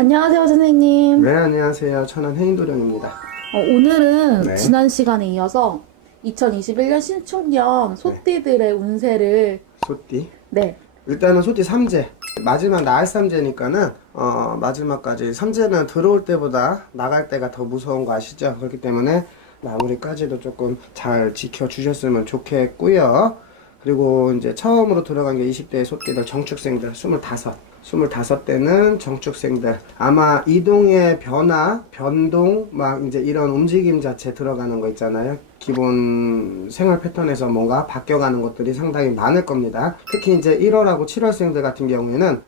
안녕하세요, 선생님. 네, 안녕하세요. 천안 해인도령입니다. 오늘은 네. 지난 시간에 이어서 2021년 신축년 네. 소띠들의 운세를, 소띠. 네, 일단은 소띠 삼재. 마지막 나을 삼재니까는, 마지막까지 삼재는 들어올 때보다 나갈 때가 더 무서운 거 아시죠? 그렇기 때문에 마무리까지도 조금 잘 지켜주셨으면 좋겠고요. 그리고 이제 처음으로 들어간 게 20대 소띠들 정축생들 25대는 정축생들 아마 이동의 변화, 변동 막 이제 이런 움직임 자체 들어가는 거 있잖아요. 기본 생활 패턴에서 뭔가 바뀌어가는 것들이 상당히 많을 겁니다. 특히 이제 1월하고 7월생들 같은 경우에는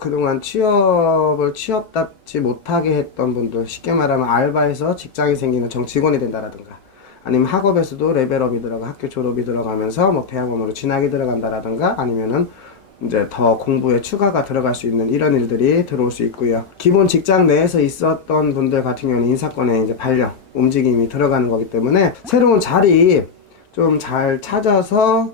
그동안 취업답지 못하게 했던 분들, 쉽게 말하면 알바에서 직장이 생기는 정직원이 된다라든가 아니면 학업에서도 레벨업이 들어가 학교 졸업이 들어가면서 뭐 대학원으로 진학이 들어간다라든가 아니면은 이제 더 공부에 추가가 들어갈 수 있는 이런 일들이 들어올 수 있고요. 기본 직장 내에서 있었던 분들 같은 경우는 인사권에 이제 발령, 움직임이 들어가는 거기 때문에 새로운 자리 좀 잘 찾아서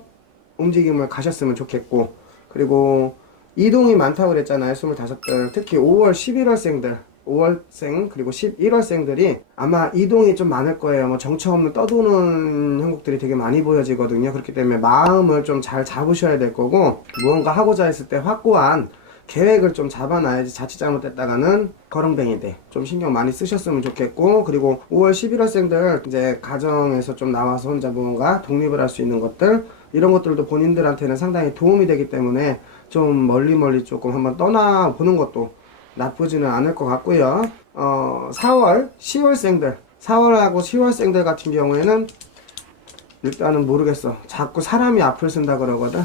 움직임을 가셨으면 좋겠고, 그리고 이동이 많다고 그랬잖아요. 25들. 특히 5월, 11월생들. 5월생 그리고 11월생들이 아마 이동이 좀 많을 거예요. 뭐 정처 없는 떠도는 형국들이 되게 많이 보여지거든요. 그렇기 때문에 마음을 좀 잘 잡으셔야 될 거고, 무언가 하고자 했을 때 확고한 계획을 좀 잡아놔야지 자칫 잘못됐다가는 거렁뱅이 돼. 좀 신경 많이 쓰셨으면 좋겠고, 그리고 5월 11월생들 이제 가정에서 좀 나와서 혼자 무언가 독립을 할 수 있는 것들, 이런 것들도 본인들한테는 상당히 도움이 되기 때문에 좀 멀리 조금 한번 떠나보는 것도 나쁘지는 않을 것 같고요. 4월, 10월생들 4월하고 10월생들 같은 경우에는 일단은 모르겠어. 자꾸 사람이 앞을 쓴다 그러거든.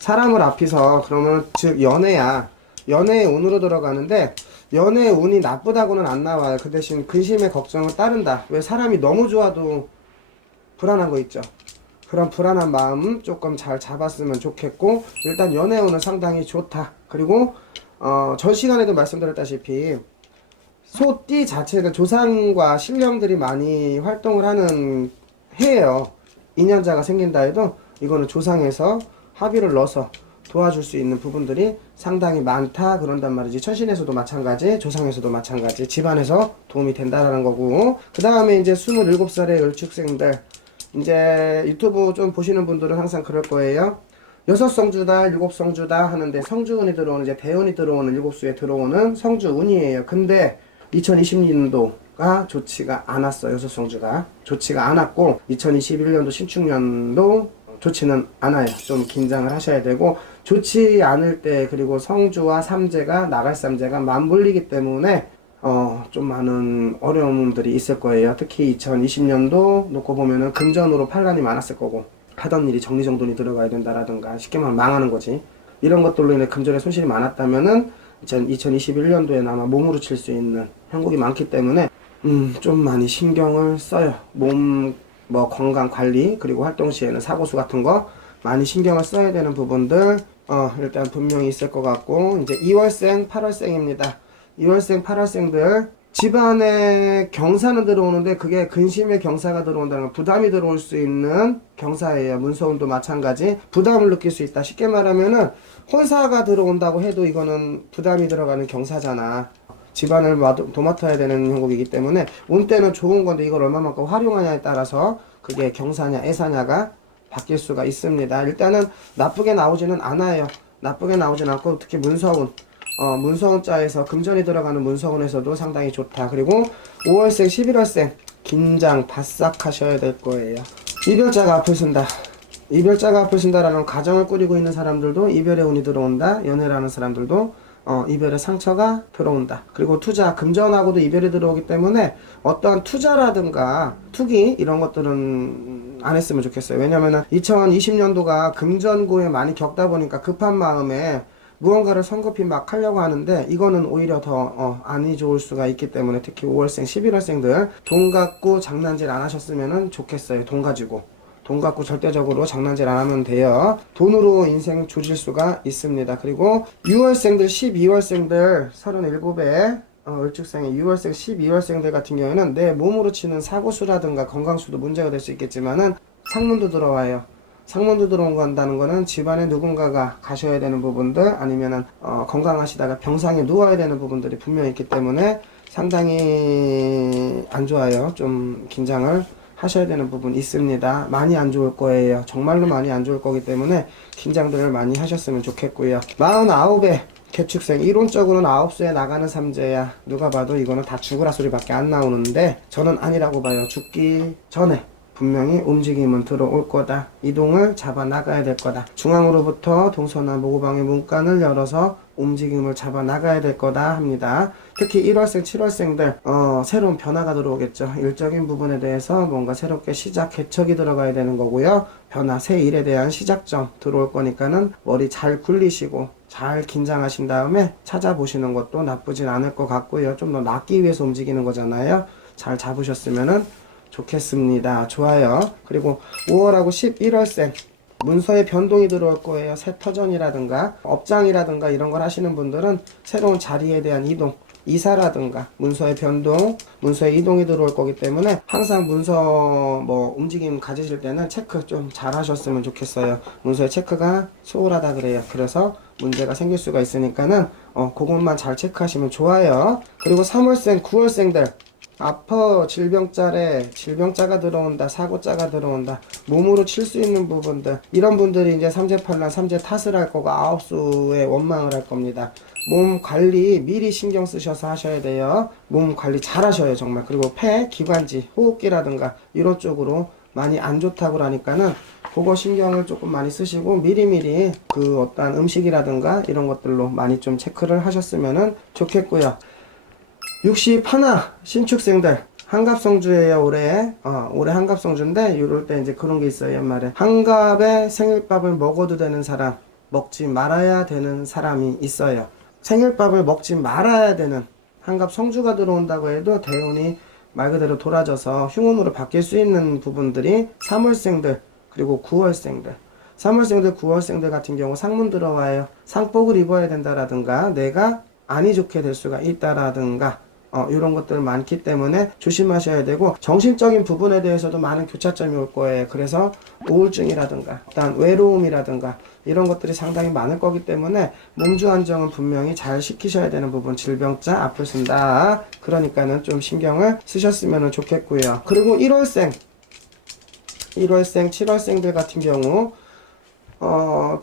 사람을 앞에서 그러면 즉 연애야. 연애의 운으로 들어가는데 연애의 운이 나쁘다고는 안 나와요. 그 대신 근심의 걱정을 따른다. 왜 사람이 너무 좋아도 불안한 거 있죠. 그런 불안한 마음 조금 잘 잡았으면 좋겠고, 일단 연애 운은 상당히 좋다. 그리고 전 시간에도 말씀드렸다시피 소띠 자체가 조상과 신령들이 많이 활동을 하는 해예요. 인연자가 생긴다 해도 이거는 조상에서 합의를 넣어서 도와줄 수 있는 부분들이 상당히 많다 그런단 말이지. 처신에서도 마찬가지, 조상에서도 마찬가지, 집안에서 도움이 된다라는 거고, 그 다음에 이제 27살의 을축생들, 이제 유튜브 좀 보시는 분들은 항상 그럴 거예요. 6성주다, 7성주다 하는데 성주운이 들어오는, 이제 대운이 들어오는 7수에 들어오는 성주운이에요. 근데 2020년도가 좋지가 않았어요. 6성주가 좋지가 않았고, 2021년도 신축년도 좋지는 않아요. 좀 긴장을 하셔야 되고, 좋지 않을 때, 그리고 성주와 삼재가, 나갈 삼재가 맞물리기 때문에 좀 많은 어려움들이 있을 거예요. 특히 2020년도 놓고 보면은 금전으로 판란이 많았을 거고, 하던 일이 정리정돈이 들어가야 된다라든가, 쉽게 말하면 망하는 거지. 이런 것들로 인해 금전에 손실이 많았다면은 2021년도에 아마 몸으로 칠 수 있는 형국이 많기 때문에 좀 많이 신경을 써요. 몸 뭐 건강 관리, 그리고 활동 시에는 사고수 같은 거 많이 신경을 써야 되는 부분들 일단 분명히 있을 것 같고, 이제 2월생, 8월생입니다. 2월생, 8월생들 집안에 경사는 들어오는데 그게 근심의 경사가 들어온다는 건 부담이 들어올 수 있는 경사예요. 문서운도 마찬가지 부담을 느낄 수 있다. 쉽게 말하면은 혼사가 들어온다고 해도 이거는 부담이 들어가는 경사잖아. 집안을 도맡아야 되는 형국이기 때문에 운 때는 좋은 건데 이걸 얼마만큼 활용하냐에 따라서 그게 경사냐 애사냐가 바뀔 수가 있습니다. 일단은 나쁘게 나오지는 않아요. 나쁘게 나오진 않고, 특히 문서운 문서운자에서 금전이 들어가는 문서운에서도 상당히 좋다. 그리고 5월생, 11월생 긴장 바싹 하셔야 될 거예요. 이별자가 앞을 쓴다. 이별자가 앞을 쓴다라는 가정을 꾸리고 있는 사람들도 이별의 운이 들어온다. 연애라는 사람들도 이별의 상처가 들어온다. 그리고 투자, 금전하고도 이별이 들어오기 때문에 어떠한 투자라든가 투기 이런 것들은 안 했으면 좋겠어요. 왜냐면은 2020년도가 금전고에 많이 겪다 보니까 급한 마음에 무언가를 성급히 막 하려고 하는데, 이거는 오히려 더 안이 좋을 수가 있기 때문에 특히 5월생, 11월생들 돈 갖고 장난질 안 하셨으면 좋겠어요. 돈 갖고 절대적으로 장난질 안 하면 돼요. 돈으로 인생 조질 수가 있습니다. 그리고 6월생들, 12월생들 37에 을축생의 6월생, 12월생들 같은 경우에는 내 몸으로 치는 사고수라든가 건강수도 문제가 될 수 있겠지만은 상문도 들어와요. 상문도 들어온다는 거는 집안에 누군가가 가셔야 되는 부분들, 아니면은 건강하시다가 병상에 누워야 되는 부분들이 분명히 있기 때문에 상당히 안 좋아요. 좀 긴장을 하셔야 되는 부분 있습니다. 많이 안 좋을 거예요. 정말로 많이 안 좋을 거기 때문에 긴장들을 많이 하셨으면 좋겠고요. 49에 개축생, 이론적으로는 9수에 나가는 삼재야. 누가 봐도 이거는 다 죽으라 소리밖에 안 나오는데 저는 아니라고 봐요. 죽기 전에 분명히 움직임은 들어올 거다. 이동을 잡아 나가야 될 거다. 중앙으로부터 동서남 모구방의 문간을 열어서 움직임을 잡아 나가야 될 거다 합니다. 특히 1월생, 7월생들 새로운 변화가 들어오겠죠. 일적인 부분에 대해서 뭔가 새롭게 시작, 개척이 들어가야 되는 거고요. 변화, 새 일에 대한 시작점 들어올 거니까는 머리 잘 굴리시고 잘 긴장하신 다음에 찾아보시는 것도 나쁘진 않을 것 같고요. 좀 더 낫기 위해서 움직이는 거잖아요. 잘 잡으셨으면은 좋겠습니다. 좋아요. 그리고 5월하고 11월생 문서에 변동이 들어올 거예요. 새 터전이라든가 업장이라든가 이런 걸 하시는 분들은 새로운 자리에 대한 이동, 이사라든가 문서의 변동, 문서의 이동이 들어올 거기 때문에 항상 문서 움직임 가지실 때는 체크 좀 잘 하셨으면 좋겠어요. 문서의 체크가 소홀하다 그래요. 그래서 문제가 생길 수가 있으니까는 그것만 잘 체크하시면 좋아요. 그리고 3월생, 9월생들 아파, 질병자가 들어온다, 사고자가 들어온다, 몸으로 칠 수 있는 부분들, 이런 분들이 이제 삼재팔란, 삼재 탓을 할 거고 9수에 원망을 할 겁니다. 몸 관리 미리 신경 쓰셔서 하셔야 돼요. 몸 관리 잘 하셔요, 정말. 그리고 폐, 기관지, 호흡기라든가 이런 쪽으로 많이 안 좋다고 하니까는 그거 신경을 조금 많이 쓰시고 미리미리 그 어떤 음식이라든가 이런 것들로 많이 좀 체크를 하셨으면 좋겠고요. 61 신축생들 한갑성주예요. 올해 한갑성주인데 이럴 때 이제 그런 게 있어요. 연말에 한갑에 생일밥을 먹어도 되는 사람, 먹지 말아야 되는 사람이 있어요. 생일밥을 먹지 말아야 되는 한갑성주가 들어온다고 해도 대운이 말 그대로 돌아져서 흉운으로 바뀔 수 있는 부분들이 3월생들 그리고 9월생들, 3월생들 9월생들 같은 경우 상문 들어와요. 상복을 입어야 된다라든가 내가 안이 좋게 될 수가 있다라든가 이런 것들 많기 때문에 조심하셔야 되고, 정신적인 부분에 대해서도 많은 교차점이 올 거예요. 그래서 우울증이라든가 일단 외로움이라든가 이런 것들이 상당히 많을 거기 때문에 몸주 안정은 분명히 잘 시키셔야 되는 부분, 질병자 아프신다 그러니까는 좀 신경을 쓰셨으면 좋겠고요. 그리고 1월생 7월생들 같은 경우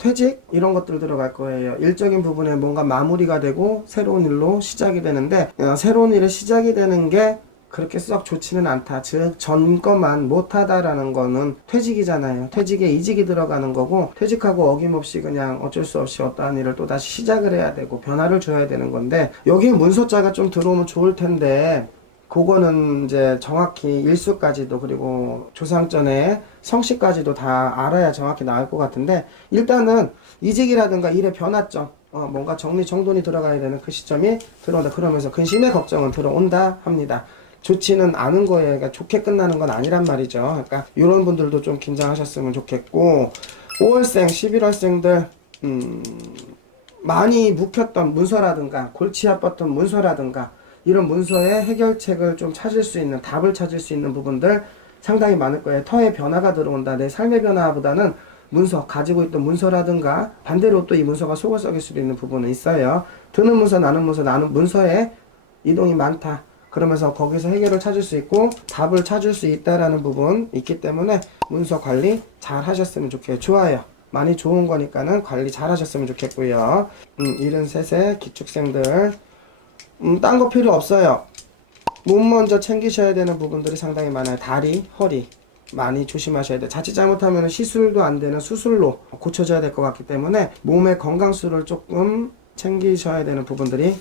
퇴직 이런 것들 들어갈 거예요. 일적인 부분에 뭔가 마무리가 되고 새로운 일로 시작이 되는데 새로운 일이 시작이 되는 게 그렇게 썩 좋지는 않다. 즉 전 것만 못하다라는 거는 퇴직이잖아요. 퇴직에 이직이 들어가는 거고, 퇴직하고 어김없이 그냥 어쩔 수 없이 어떠한 일을 또 다시 시작을 해야 되고 변화를 줘야 되는 건데, 여기에 문서자가 좀 들어오면 좋을 텐데 그거는 이제 정확히 일수까지도 그리고 조상전에 성씨까지도 다 알아야 정확히 나올 것 같은데, 일단은 이직이라든가 일의 변화점, 뭔가 정리정돈이 들어가야 되는 그 시점이 들어온다. 그러면서 근심의 걱정은 들어온다 합니다. 좋지는 않은 거예요. 그러니까 좋게 끝나는 건 아니란 말이죠. 그러니까 이런 분들도 좀 긴장하셨으면 좋겠고, 5월생, 11월생들 많이 묵혔던 문서라든가 골치 아팠던 문서라든가 이런 문서의 해결책을 좀 찾을 수 있는, 답을 찾을 수 있는 부분들 상당히 많을 거예요. 터의 변화가 들어온다. 내 삶의 변화보다는 문서, 가지고 있던 문서라든가 반대로 또 이 문서가 속을 썩일 수도 있는 부분은 있어요. 드는 문서, 나는 문서에 이동이 많다. 그러면서 거기서 해결을 찾을 수 있고 답을 찾을 수 있다라는 부분 있기 때문에 문서 관리 잘 하셨으면 좋겠어요. 좋아요. 많이 좋은 거니까는 관리 잘 하셨으면 좋겠고요. 73세 기축생들 딴 거 필요 없어요. 몸 먼저 챙기셔야 되는 부분들이 상당히 많아요. 다리, 허리 많이 조심하셔야 돼요. 자칫 잘못하면 시술도 안 되는 수술로 고쳐져야 될 것 같기 때문에 몸의 건강수를 조금 챙기셔야 되는 부분들이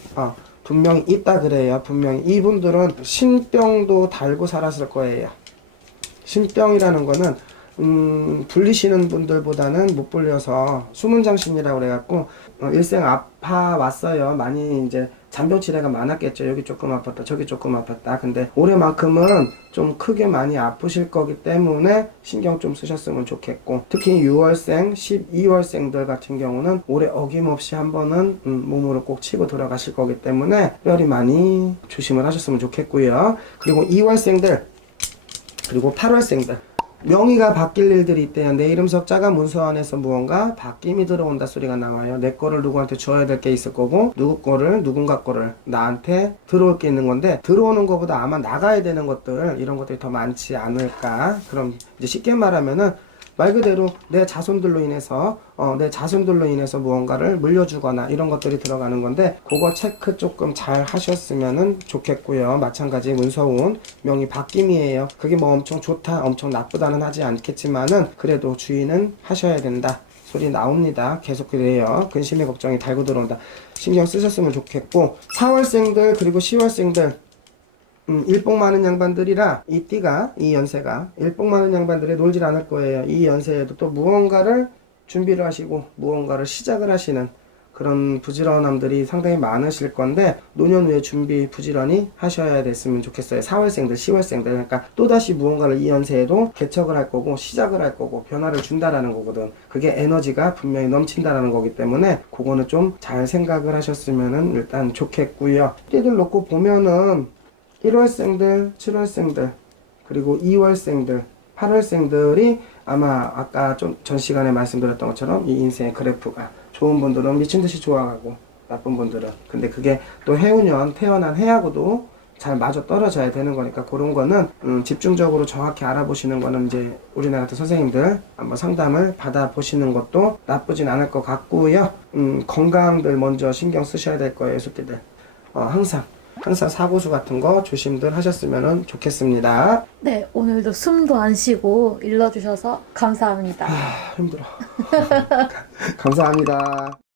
분명히 있다 그래요. 분명히 이분들은 신병도 달고 살았을 거예요. 신병이라는 거는 불리시는 분들보다는 못 불려서 수문장신이라고 그래갖고 일생 아파 왔어요. 많이 이제 잔병치레가 많았겠죠. 여기 조금 아팠다, 저기 조금 아팠다. 근데 올해만큼은 좀 크게 많이 아프실 거기 때문에 신경 좀 쓰셨으면 좋겠고, 특히 6월생, 12월생들 같은 경우는 올해 어김없이 한 번은 몸으로 꼭 치고 들어가실 거기 때문에 특별히 많이 조심을 하셨으면 좋겠고요. 그리고 2월생들, 그리고 8월생들 명의가 바뀔 일들이 있대요. 내 이름 석자가 문서 안에서 무언가 바뀜이 들어온다 소리가 나와요. 내 거를 누구한테 줘야 될 게 있을 거고 누구 거를 누군가 거를 나한테 들어올 게 있는 건데 들어오는 것보다 아마 나가야 되는 것들 이런 것들이 더 많지 않을까. 그럼 이제 쉽게 말하면은 말 그대로 내 자손들로 인해서 무언가를 물려주거나 이런 것들이 들어가는 건데 그거 체크 조금 잘 하셨으면은 좋겠고요. 마찬가지 문서운 명의 바뀜이에요. 그게 뭐 엄청 좋다 엄청 나쁘다는 하지 않겠지만은 그래도 주의는 하셔야 된다 소리 나옵니다. 계속 그래요. 근심의 걱정이 달고 들어온다. 신경 쓰셨으면 좋겠고 4월생들 그리고 10월생들 일복 많은 양반들이라 이 띠가 이 연세가 일복 많은 양반들이 놀질 않을 거예요. 이 연세에도 또 무언가를 준비를 하시고 무언가를 시작을 하시는 그런 부지런함들이 상당히 많으실 건데 노년 후에 준비 부지런히 하셔야 됐으면 좋겠어요. 4월생들 10월생들 그러니까 또다시 무언가를 이 연세에도 개척을 할 거고 시작을 할 거고 변화를 준다라는 거거든. 그게 에너지가 분명히 넘친다라는 거기 때문에 그거는 좀 잘 생각을 하셨으면 일단 좋겠고요. 띠들 놓고 보면은 1월생들, 7월생들, 그리고 2월생들, 8월생들이 아마 아까 좀 전 시간에 말씀드렸던 것처럼 이 인생의 그래프가 좋은 분들은 미친듯이 좋아가고 나쁜 분들은 근데 그게 또 해운년 태어난 해하고도 잘 맞아 떨어져야 되는 거니까 그런 거는 집중적으로 정확히 알아보시는 거는 이제 우리나라 같은 선생님들 한번 상담을 받아보시는 것도 나쁘진 않을 것 같고요. 건강들 먼저 신경 쓰셔야 될 거예요, 소띠들. 항상 사고수 같은 거 조심들 하셨으면 좋겠습니다. 네, 오늘도 숨도 안 쉬고 일러주셔서 감사합니다. 힘들어. 감사합니다.